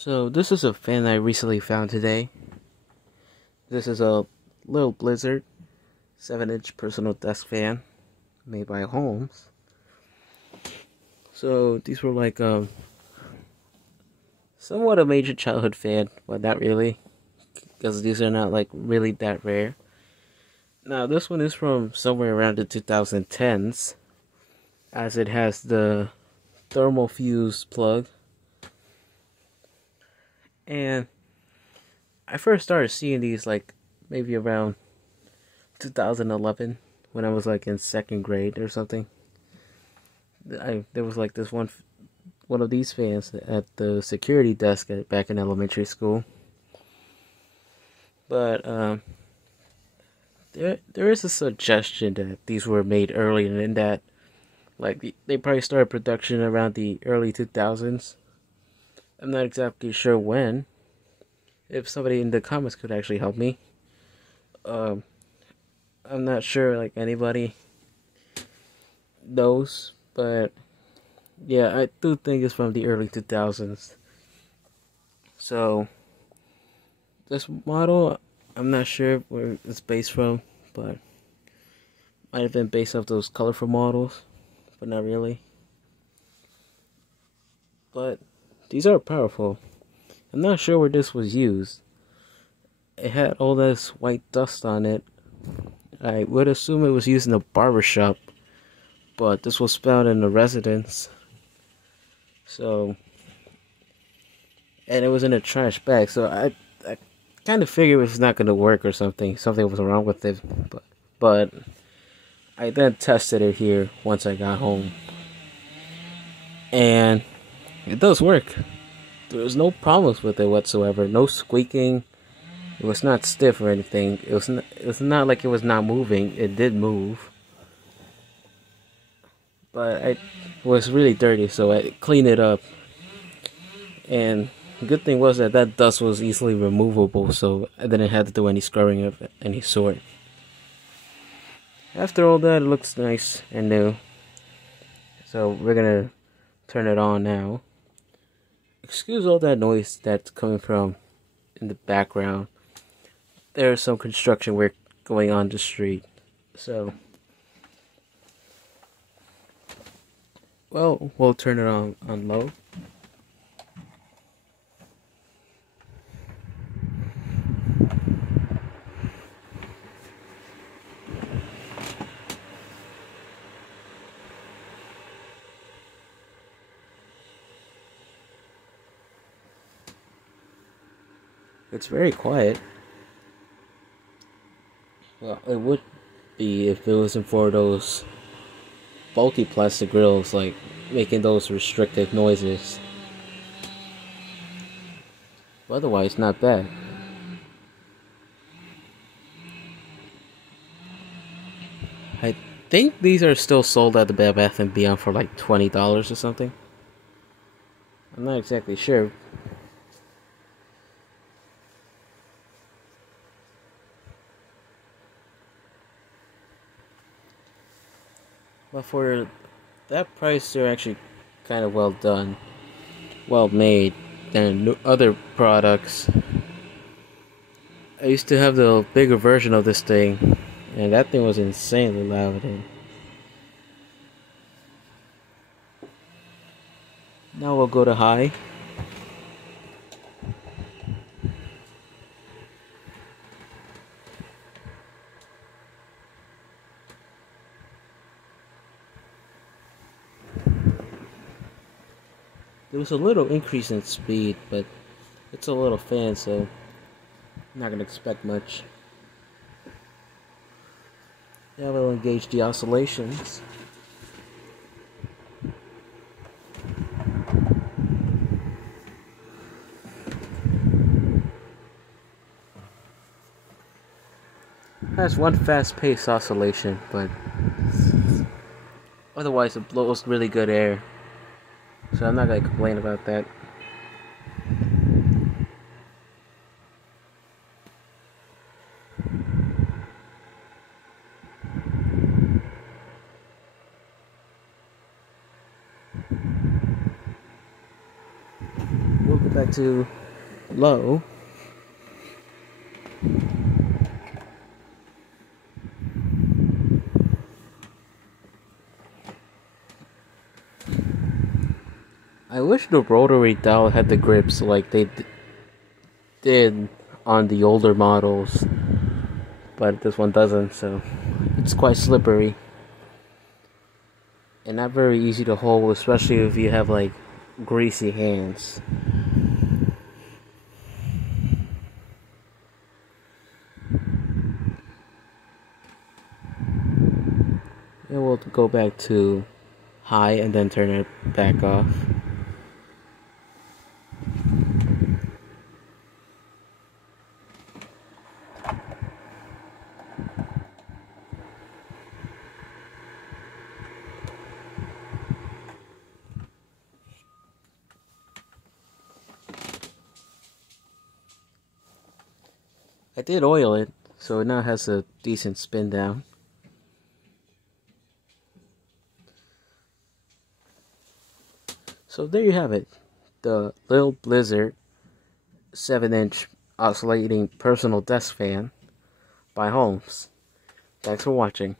So this is a fan I recently found today. This is a Lil Blizzard 7-inch personal desk fan made by Holmes. So these were like somewhat a major childhood fan, but not really, because these are not like really that rare. Now this one is from somewhere around the 2010s, as it has the thermal fuse plug. And I first started seeing these like maybe around 2011 when I was like in second grade or something. There was like this one of these fans at the security desk back in elementary school. But there is a suggestion that these were made earlier than that. Like they probably started production around the early 2000s. I'm not exactly sure when. If somebody in the comments could actually help me. I'm not sure like anybody knows, but yeah, I do think it's from the early 2000s. So this model, I'm not sure where it's based from, but might have been based off those colorful models, but not really. But these are powerful. I'm not sure where this was used. It had all this white dust on it. I would assume it was used in a barbershop, but this was found in a residence. So, and it was in a trash bag, so I kind of figured it was not going to work or something. Something was wrong with it, but I then tested it here once I got home. And it does work. There was no problems with it whatsoever. No squeaking. It was not stiff or anything. It was not like it was not moving. It did move. But it was really dirty, so I cleaned it up. And the good thing was that dust was easily removable, so I didn't have to do any scrubbing of any sort. After all that, it looks nice and new. So we're gonna turn it on now. Excuse all that noise that's coming from in the background. There's some construction work going on the street. So, well, we'll turn it on low. It's very quiet. Well, it would be if it wasn't for those bulky plastic grills, like making those restrictive noises. But otherwise, not bad. I think these are still sold at the Bed Bath & Beyond for like $20 or something. I'm not exactly sure. But for that price, they're actually kind of well done, well made than other products. I used to have the bigger version of this thing, and that thing was insanely loud. And now we'll go to high. There was a little increase in speed, but it's a little fan, so I'm not going to expect much. Now we'll engage the oscillations. It has one fast-paced oscillation, but otherwise it blows really good air. So I'm not going to complain about that. We'll Go back to low. I wish the rotary dial had the grips like they did on the older models, but this one doesn't, so it's quite slippery and not very easy to hold, especially if you have like greasy hands. And we'll go back to high and then turn it back off. I did oil it, so it now has a decent spin down. So there you have it, the Lil Blizzard 7-inch oscillating personal desk fan by HAOF. Thanks for watching.